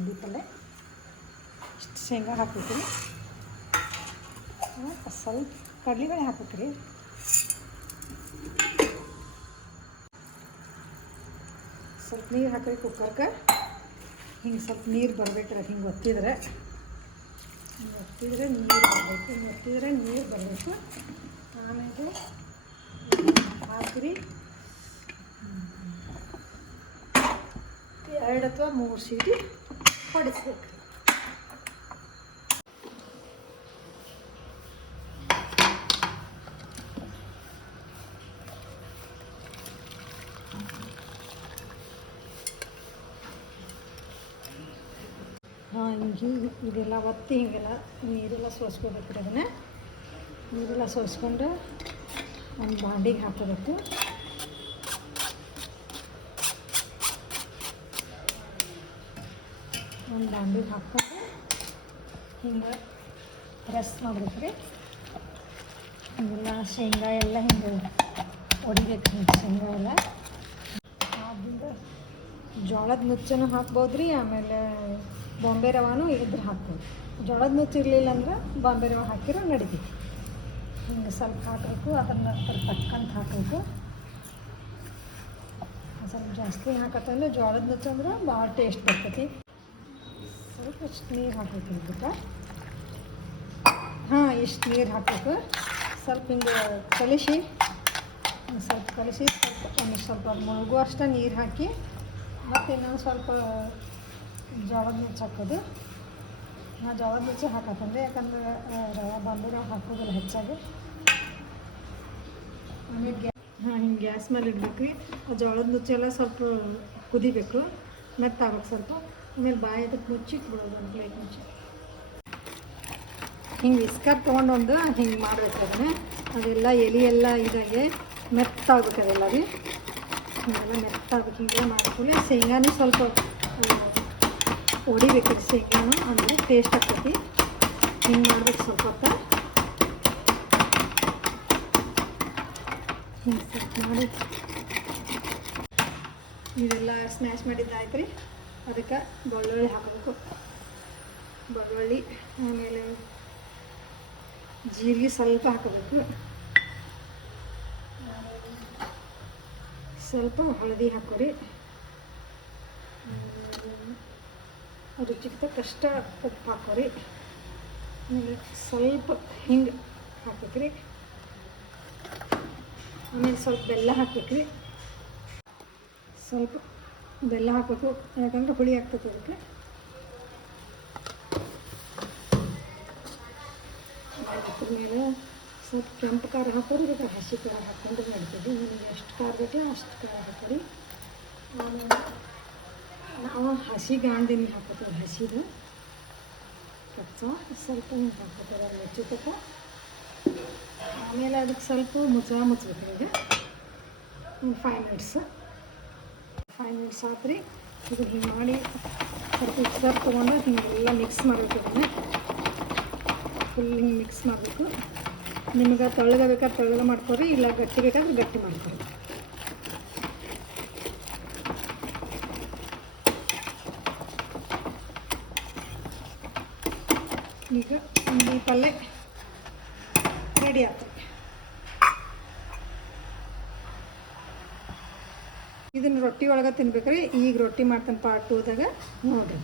ಪುಂಡಿ ಪಲ್ಯ. ಇಷ್ಟು ಶೇಂಗಾ ಹಾಕ್ಬೇಕ್ರಿ, ಸ್ವಲ್ಪ ಕಡಲೆಬೇಳೆ ಹಾಕ್ಬೇಕ್ರಿ. ಸ್ವಲ್ಪ ನೀರು ಹಾಕ್ರಿ ಕುಕ್ಕರ್ಗೆ. ಹಿಂಗೆ ಸ್ವಲ್ಪ ನೀರು ಬರ್ಬೇಕ್ರಿ, ಹಿಂಗೆ ಒತ್ತಿದ್ರೆ ನೀರು ಬರಬೇಕು. ಆಮೇಲೆ ಹಾಕ್ರಿ 2 ಅಥವಾ 3 ಸೀಟಿ ಹೊಡಿಸ್ಬೇಕು. ಹಿಂಗೆ ಇದೆಲ್ಲ ಒತ್ತಿ ಹಿಂಗೆಲ್ಲ ನೀರೆಲ್ಲ ಸೋಸ್ಕೋಬೇಕು. ಅದನ್ನು ನೀರೆಲ್ಲ ಸೋಸ್ಕೊಂಡು ಒಂದು ಬಾಂಡಿಗೆ ಹಾಕೋಬೇಕು. ಒಂದು ಬಾಂಡಿಗೆ ಹಾಕ್ಕೊಂಡು ಹಿಂಗೆ ಪ್ರೆಸ್ ಮಾಡ್ಬೇಕು ರೀ. ಹಿಂಗೆಲ್ಲ ಶೇಂಗಾ ಎಲ್ಲ ಹಿಂಗೆ ಹೊಡಿಬೇಕು. ಶೇಂಗಾ ಎಲ್ಲ ಆದ್ದರಿಂದ ಜೋಳದ ನುಚ್ಚನ್ನು ಹಾಕ್ಬೋದು ರೀ. ಆಮೇಲೆ ಬಾಂಬೆ ರವಾನು ಇದ್ರೆ ಹಾಕ್ಬೋದು. ಜೋಳದ ನುಚ್ಚು ಇರಲಿಲ್ಲ ಅಂದ್ರೆ ಬಾಂಬೆ ರವೆ ಹಾಕಿರೋ ನಡಿತೈತಿ. ಹಿಂಗೆ ಸ್ವಲ್ಪ ಹಾಕಬೇಕು. ಅದನ್ನು ಸ್ವಲ್ಪ ತಕ್ಕಂತ ಹಾಕಬೇಕು. ಸ್ವಲ್ಪ ಜಾಸ್ತಿ ಹಾಕತ್ತಂದ್ರೆ ಜೋಳದ ನುಚ್ಚು ಅಂದ್ರೆ ಭಾಳ ಟೇಸ್ಟ್ ಬರ್ತೈತಿ. ಸ್ವಲ್ಪ ಇಷ್ಟು ನೀರು ಹಾಕಬೇಕು. ಇದಕ್ಕೆ ಇಷ್ಟು ನೀರು ಹಾಕಬೇಕು. ಸ್ವಲ್ಪ ಹಿಂಗೆ ಕಲಿಸಿ ಸ್ವಲ್ಪ ಮುಳುಗು ಅಷ್ಟೇ ನೀರು ಹಾಕಿ ಮತ್ತು ಇನ್ನೊಂದು ಸ್ವಲ್ಪ ಜೋಳದ ನುಚ್ಚು ಹಾಕೋದು. ನಾ ಜೋಳದ ನುಚ್ಚು ಹಾಕತ್ತಂದ್ರೆ ಯಾಕಂದ್ರೆ ರವೆ ಬಾಂಬೆ ರವೆ ಹಾಕೋದಿಲ್ಲ ಹೆಚ್ಚಾಗಿ. ಆಮೇಲೆ ಹಿಂಗೆ ಗ್ಯಾಸ್ ಮೇಲೆ ಇಡ್ಬೇಕು ರೀ. ಜೋಳದ ನುಚ್ಚೆಲ್ಲ ಸ್ವಲ್ಪ ಕುದಿಬೇಕು, ಮೆತ್ತಾಗಬೇಕು ಸ್ವಲ್ಪ. ಆಮೇಲೆ ಬಾಯಿ ಅದಕ್ಕೆ ಮುಚ್ಚಿಟ್ಬಿಡೋದು, ಒಂದು ಪ್ಲೇಟ್ ಮುಚ್ಚಿ. ಹಿಂಗೆ ಇಸ್ಕರ್ ತೊಗೊಂಡೊಂದು ಹಿಂಗೆ ಮಾಡಬೇಕು. ಅದೆಲ್ಲ ಎಲೆ ಎಲ್ಲ ಇದಾಗೆ ಮೆತ್ತಾಗಬೇಕು. ಅದೆಲ್ಲ ರೀ ಹಿಂಗೆಲ್ಲ ಮೆತ್ತಾಗಬೇಕು. ಹಿಂಗೆಲ್ಲ ಮಾಡ್ಕೊಳ್ಳಿ. ಶೇಂಗಾನೇ ಸ್ವಲ್ಪ ಹೊಡಿಬೇಕು ರೀ. ಶೇಂಗಾನು ಅಂದರೆ ಟೇಸ್ಟ್ ಆಗ್ತೈತಿ. ಹಿಂಗೆ ಮಾಡ್ಬೇಕು ಸ್ವಲ್ಪ ಹೊತ್ತು. ಹಿಂಗೆ ಸ್ವಲ್ಪ ಮಾಡಿ ಇದೆಲ್ಲ ಸ್ಮ್ಯಾಶ್ ಮಾಡಿದ್ದಾಯ್ತು ರೀ. ಅದಕ್ಕೆ ಬೆಳ್ಳುಳ್ಳಿ ಹಾಕಬೇಕು. ಬೆಳ್ಳುಳ್ಳಿ ಆಮೇಲೆ ಜೀರಿಗೆ ಸ್ವಲ್ಪ ಹಾಕಬೇಕು. ಸ್ವಲ್ಪ ಹಳದಿ ಹಾಕೋರಿ. ರುಚಿಗೆ ತಕ್ಕಷ್ಟ ಉಪ್ಪು ಹಾಕೋರಿ. ಆಮೇಲೆ ಸ್ವಲ್ಪ ಹಿಂಗೆ ಹಾಕ್ಬೇಕ್ರಿ. ಆಮೇಲೆ ಸ್ವಲ್ಪ ಬೆಲ್ಲ ಹಾಕ್ಬೇಕ್ರಿ. ಸ್ವಲ್ಪ ಬೆಲ್ಲ ಹಾಕಬೇಕು, ಯಾಕಂದ್ರೆ ಹುಳಿ ಆಗ್ತದೆ ಅದಕ್ಕೆ. ಅದ್ರ ಮೇಲೆ ಸ್ವಲ್ಪ ಕೆಂಪು ಖಾರ ಹಾಕೋರಿ. ಬೇಕಾದ್ರೆ ಹಸಿ ಖಾರ ಹಾಕ್ಕೊಂಡು ನಡೀತದೆ. ನಿಮಗೆ ಎಷ್ಟು ಖಾರ ಬೇಕಲ್ಲ ಅಷ್ಟು ಖಾರ ಹಾಕೋರಿ. ಆಮೇಲೆ ನಾವು ಹಸಿ ಗಾಂಡಿನ ಹಾಕೋತೀವಿ. ಹಸಿದು ಕಚ್ಚಾ ಸ್ವಲ್ಪ ಹಿಂಗೆ ಹಾಕೋತೀವಿ ಮೆಚ್ಚು ತುಪ್ಪ. ಆಮೇಲೆ ಅದಕ್ಕೆ ಸ್ವಲ್ಪ ಮುಚ್ಚಬೇಕು. ಈಗ 5 ಮಿನಿಟ್ಸ್ ಆತ್ರಿ. ಇದು ಹಿಂಗೆ ಮಾಡಿ ಸ್ವಲ್ಪ ಮಿಕ್ಸರ್ ತೊಗೊಂಡು ಹಿಂಗೆಲ್ಲ ಮಿಕ್ಸ್ ಮಾಡಬೇಕು. ಇದನ್ನು ಫುಲ್ ಹಿಂಗೆ ಮಿಕ್ಸ್ ಮಾಡಬೇಕು. ನಿಮ್ಗೆ ತೆಳ್ಳಗೆ ಬೇಕಾದ್ರೆ ತೆಳ್ಳಗೆ ಮಾಡ್ಕೊರಿ, ಇಲ್ಲ ಗಟ್ಟಿ ಬೇಕಾದ್ರೆ ಗಟ್ಟಿ ಮಾಡ್ಕೊರಿ. ಈಗ ಪುಂಡಿ ಪಲ್ಯ ರೆಡಿ ಆಗ್ತದೆ. ಇದನ್ನು ರೊಟ್ಟಿ ಒಳಗೆ ತಿನ್ಬೇಕ್ರಿ. ಈಗ ರೊಟ್ಟಿ ಮಾಡ್ತಾನೆ ಪಾರ್ಟ್ 2ದಾಗ ನೋಡಿರಿ.